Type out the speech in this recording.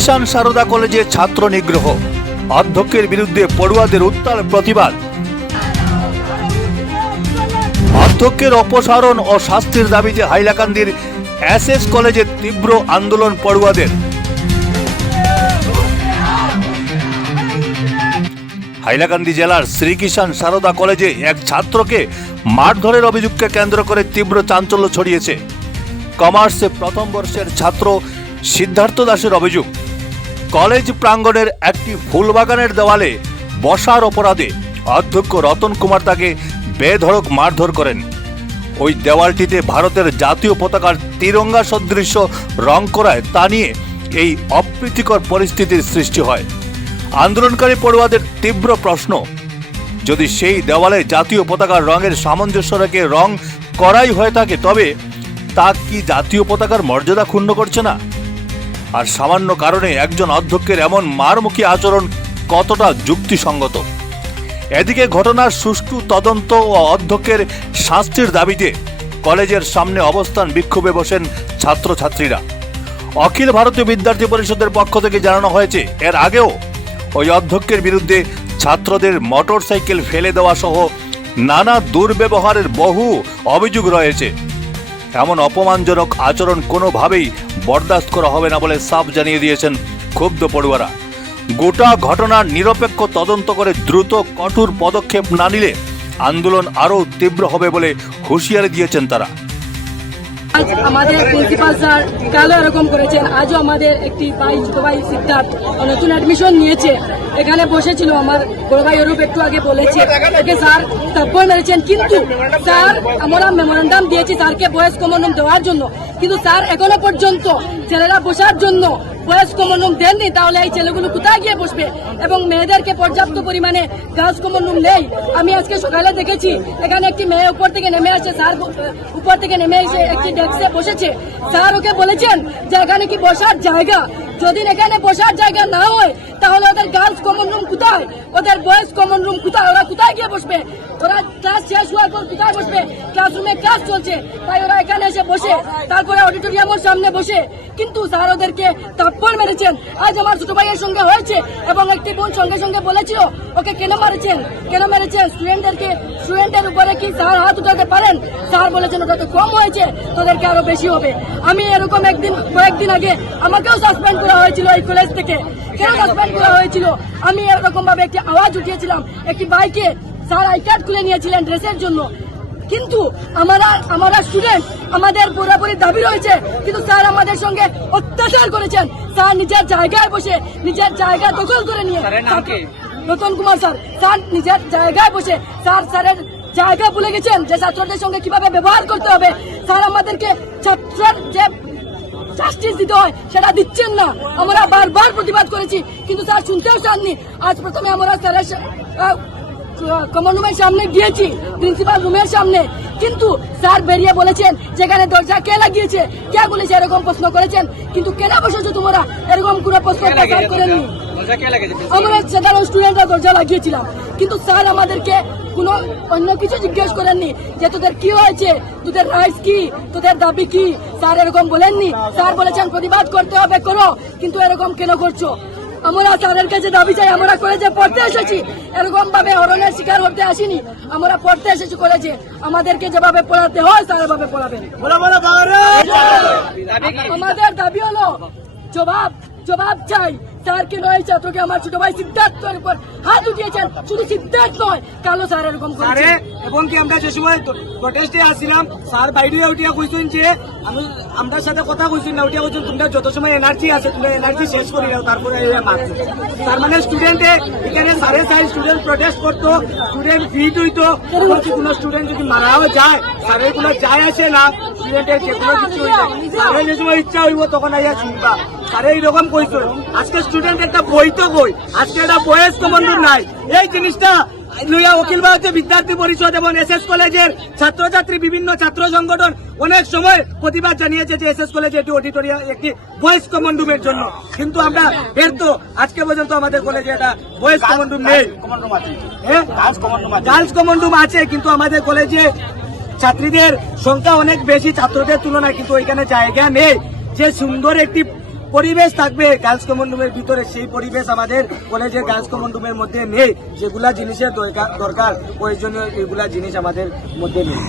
শ্রীকিষাণ সারদা কলেজে ছাত্র নিগ্রহ, অধ্যক্ষের বিরুদ্ধে পড়ুয়াদের উত্তাল প্রতিবাদ। অধ্যক্ষের অপসারণ ও শাস্তির দাবিতে হাইলাকান্দির এসএস কলেজে তীব্র আন্দোলন পড়ুয়াদের। হাইলাকান্দি জেলার শ্রীকিষাণ সারদা কলেজে এক ছাত্রকে মারধরের অভিযোগকে কেন্দ্র করে তীব্র চাঞ্চল্য ছড়িয়েছে। কমার্সে প্রথম বর্ষের ছাত্র সিদ্ধার্থ দাসের অভিযোগ, কলেজ প্রাঙ্গণের একটি ফুলবাগানের দেওয়ালে বসার অপরাধে অধ্যক্ষ রতন কুমার তাকে বেধড়ক মারধর করেন। ওই দেওয়ালটিতে ভারতের জাতীয় পতাকার তিরঙ্গা সদৃশ্য রং করায় তা নিয়ে এই অপ্রীতিকর পরিস্থিতির সৃষ্টি হয়। আন্দোলনকারী পড়ুয়াদের তীব্র প্রশ্ন, যদি সেই দেওয়ালে জাতীয় পতাকার রঙের সামঞ্জস্য রেখে রং করাই হয়ে থাকে তবে তা কি জাতীয় পতাকার মর্যাদা ক্ষুণ্ণ করছে না? আর সামান্য কারণে একজন অধ্যক্ষের এমন মারমুখী আচরণ কতটা যুক্তিসঙ্গত? এদিকে ঘটনার সুষ্ঠু তদন্ত ও অধ্যক্ষের শাস্তির দাবিতে কলেজের সামনে অবস্থান বিক্ষোভে বসেন ছাত্রছাত্রীরা। অখিল ভারতীয় বিদ্যার্থী পরিষদের পক্ষ থেকে জানানো হয়েছে, এর আগেও ওই অধ্যক্ষের বিরুদ্ধে ছাত্রদের মোটরসাইকেল ফেলে দেওয়া সহ নানা দুর্ব্যবহারের বহু অভিযোগ রয়েছে। এমন অপমানজনক আচরণ কোনোভাবেই বরদাস্ত করা হবে না বলে সাফ জানিয়ে দিয়েছেন ক্ষুব্ধ পড়ুয়ারা। গোটা ঘটনার নিরপেক্ষ তদন্ত করে দ্রুত কঠোর পদক্ষেপ না নিলে আন্দোলন আরও তীব্র হবে বলে হুঁশিয়ারি দিয়েছেন তারা। আজ আমাদের প্রিন্সিপাল স্যার কালো এরকম করেছেন। আজও আমাদের একটি ছোট ভাই সিদ্ধার্থ নতুন অ্যাডমিশন নিয়েছে, এখানে বসেছিল। আমার বড় ভাই অরূপ একটু আগে বলেছে ওকে স্যার তারপর মেরেছেন। কিন্তু স্যার আমরা মেমোরেন্ডাম দিয়েছি স্যারকে বয়েজ কমন রুম দেওয়ার জন্য, কিন্তু স্যার এখনো পর্যন্ত ছেলেরা বসার জন্য বয়েজ কমন রুম দেননি। তাহলে এই ছেলেগুলো কোথায় গিয়ে বসবে? এবং মেয়েদেরকে পর্যাপ্ত পরিমাণে গার্লস কমন রুম নেই। আমি আজকে সকালে দেখেছি এখানে একটি মেয়ে উপর থেকে নেমে আসছে, স্যার উপর থেকে নেমে এসে একটি ডেস্কে বসেছে। স্যার ওকে বলেছেন যে এখানে কি বসার জায়গা? যদি এখানে বসার জায়গা না হয় তাহলে ওদের গার্লস কমন রুম কোথায়, ওদের বয়েজ কমন রুম কোথায়? ওরা কোথায় গিয়ে বসবে? ওরা ক্লাস শেষ হওয়ার পর কোথায় বসবে? ক্লাসরুমে ক্লাস চলছে, তাই ওরা এখানে এসে বসে, তারপরে অডিটোরিয়ামের সামনে বসে। কিন্তু স্যার ওদেরকে থাপ্পড় মেরেছেন। আজ আমার ছোট ভাইয়ের সঙ্গে হয়েছে এবং একটি বোন সঙ্গে সঙ্গে বলেছিল ওকে কেন মেরেছেন। স্টুডেন্টের উপরে কি স্যার হাত উঠাতে পারেন? স্যার বলেছেন ওটা তো কম হয়েছে, তোদেরকে আরো বেশি হবে। আমি এরকম কয়েকদিন আগে আমাকেও সাসপেন্ড করা হয়েছিল এই কলেজ থেকে। কেন সাসপেন্ড করা হয়েছিল? আমি এরকম ভাবে একটি আওয়াজ উঠিয়েছিলাম, একটি বাইকে স্যার আই কার্ড খুলে নিয়েছিলেন ড্রেসের জন্য। কিন্তু আমরা স্টুডেন্ট, আমাদের পুরোপুরি দাবি রয়েছে, কিন্তু স্যার আমাদের সঙ্গে অত্যাচার করেছেন। স্যার নিজের জায়গায় বসে নিজের জায়গা দখল করে নিয়ে, রতন কুমার স্যার নিজের জায়গায় বসে স্যারের জায়গা ভুলে গেছেন যে ছাত্রদের সঙ্গে কিভাবে ব্যবহার করতে হবে। স্যার আমাদেরকে ছাত্রের যে জাস্টিস দিতে হয় সেটা দিচ্ছেন না। আমরা বারবার প্রতিবাদ করেছি, কিন্তু স্যার শুনতেও চাননি। আজ প্রথমে আমরা স্যারের কমন রুমের সামনে গিয়েছি, প্রিন্সিপাল রুমের সামনে, কিন্তু স্যার বেরিয়ে বলেছেন যেখানে দরজা কে লাগিয়েছে, কে বলেছে, এরকম প্রশ্ন করেছেন। কিন্তু কেন বসেছো তোমরা? এরকম কোনো প্রশ্ন করেননি। আমরা সাধারণ স্টুডেন্টরা দরজা লাগিয়েছিলাম, কিন্তু স্যার আমাদেরকে কোনো অন্য কিছু জিজ্ঞেস করেননি যে তোদের কি হয়েছে, তোদের রাইটস কি, তোদের দাবি কি। স্যার এরকম বলেননি। স্যার বলেছেন প্রতিবাদ করতে হবে, করো, কিন্তু এরকম কেন করছো? আমরা স্যারের কাছে দাবি চাই। আমরা কলেজে পড়তে এসেছি, এরকম ভাবে হরণের শিকার হতে আসিনি। আমরা পড়তে এসেছি কলেজে, আমাদেরকে যেভাবে পড়াতে হয় স্যার এভাবে পড়াবেন। আমাদের দাবি হলো জবাব চাই। স্যারকে নয়, ছাত্রকে। আমার ছোট ভাই সিদ্ধার্থের উপর হাত উঠিয়েছেন, শুধু সিদ্ধার্থ নয়, কালো স্যার এরকম করেছে। এবং কি আমরা যে সময় প্রটেস্টে আসছিলাম, স্যার বাইরে উঠিয়া কইছেন যে আমরা সাথে কথা কইছেন না, উঠিয়া কইছেন তোমরা যত সময় এনার্জি আছে তোমরা এনার্জি শেষ করে নাও, তারপরে মারছে। তার মানে স্টুডেন্টে এখানে 5.5 স্টুডেন্ট প্রটেস্ট করতো, স্টুডেন্ট ফিট হইতো। কোন স্টুডেন্ট যদি মারাও যায় স্যারের কোনো যায় আসে না, স্টুডেন্টের যে কোনো কিছু স্যারের যে সময় ইচ্ছা হইব তখন আইয়া শুনবা। স্যার এইরকম কইতো। আজকে স্টুডেন্ট একটা বই তো বই, আজকে একটা বয়েজ কমন রুম নাই। এই জিনিসটা লইয়া অখিল ভারতীয় বিদ্যার্থী পরিষদ এবং এসএস কলেজের ছাত্রছাত্রী, বিভিন্ন ছাত্র সংগঠন অনেক সময় প্রতিবাদ জানিয়েছে যে এসএস কলেজে একটি অডিটোরিয়াম, একটি বয়েজ কমন রুমের জন্য, কিন্তু আমরা ব্যর্থ। আজকে পর্যন্ত আমাদের কলেজে একটা বয়েজ কমন রুম নেই। গার্লস কমন রুম আছে, কিন্তু আমাদের কলেজে ছাত্রীদের সংখ্যা অনেক বেশি ছাত্রদের তুলনায়, কিন্তু ওইখানে জায়গা নেই যে সুন্দর একটি পরিবেশ থাকবে গার্লস কমন রুমের ভিতরে, সেই পরিবেশ আমাদের কলেজের গার্লস কমন রুমের মধ্যে নেই। যেগুলা জিনিসের দরকার প্রয়োজনীয় এগুলা জিনিস আমাদের মধ্যে নেই।